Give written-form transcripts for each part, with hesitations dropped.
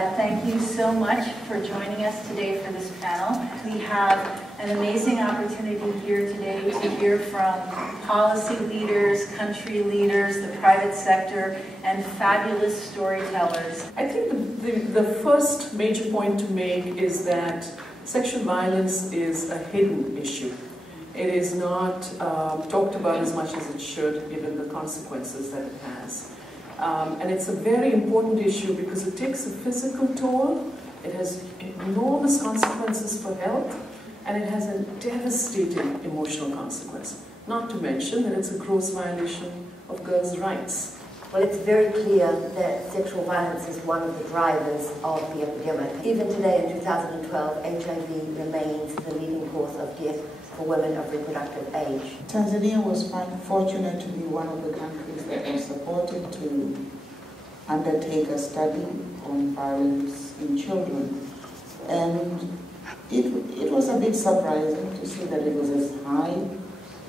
thank you so much for joining us today for this panel. We have an amazing opportunity here today to hear from policy leaders, country leaders, the private sector, and fabulous storytellers. I think the first major point to make is that sexual violence is a hidden issue. It is not talked about as much as it should, given the consequences that it has. And it's a very important issue because it takes a physical toll, it has enormous consequences for health, and it has a devastating emotional consequence. Not to mention that it's a gross violation of girls' rights. Well, it's very clear that sexual violence is one of the drivers of the epidemic. Even today in 2012, HIV remains the leading cause of death for women of reproductive age. Tanzania was fortunate to be one of the countries that was supported to undertake a study on violence in children. And it was a bit surprising to see that it was as high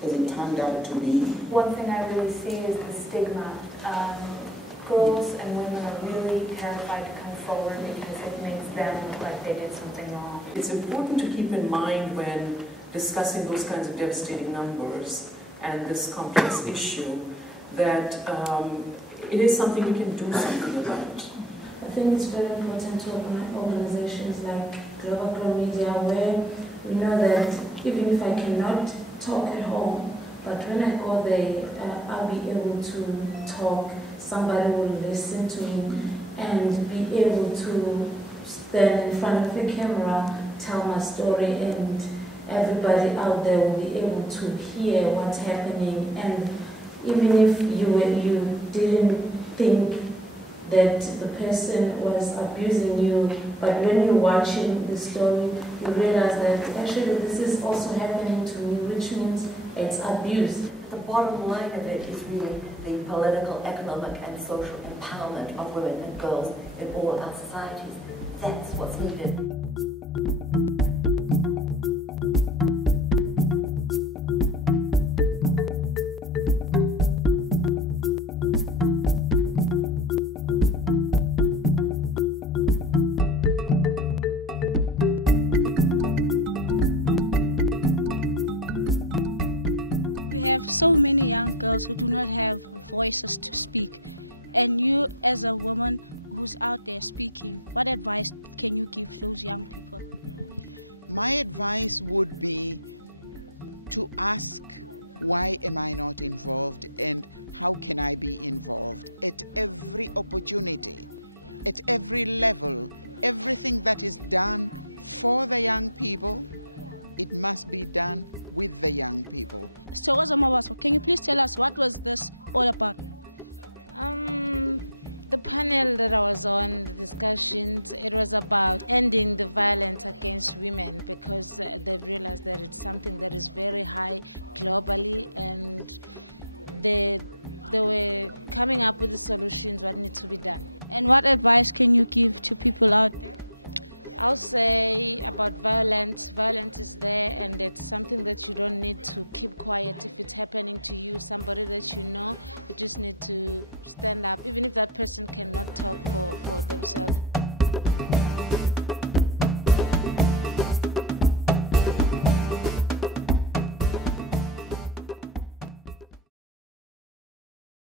as it turned out to be. One thing I really see is the stigma. Girls and women are really terrified to come forward because it makes them look like they did something wrong. It's important to keep in mind when discussing those kinds of devastating numbers and this complex issue that it is something you can do something about. I think it's very important to organizations like GlobalGirl Media, where we know that even if I cannot talk at home, but when I go there, I'll be able to talk, somebody will listen to me, and be able to stand in front of the camera, tell my story, and everybody out there will be able to hear what's happening. And even if you didn't think that the person was abusing you, but when you're watching the story, you realize that actually this is also happening to me, which means it's abuse. The bottom line of it is really the political, economic, and social empowerment of women and girls in all our societies. That's what's needed.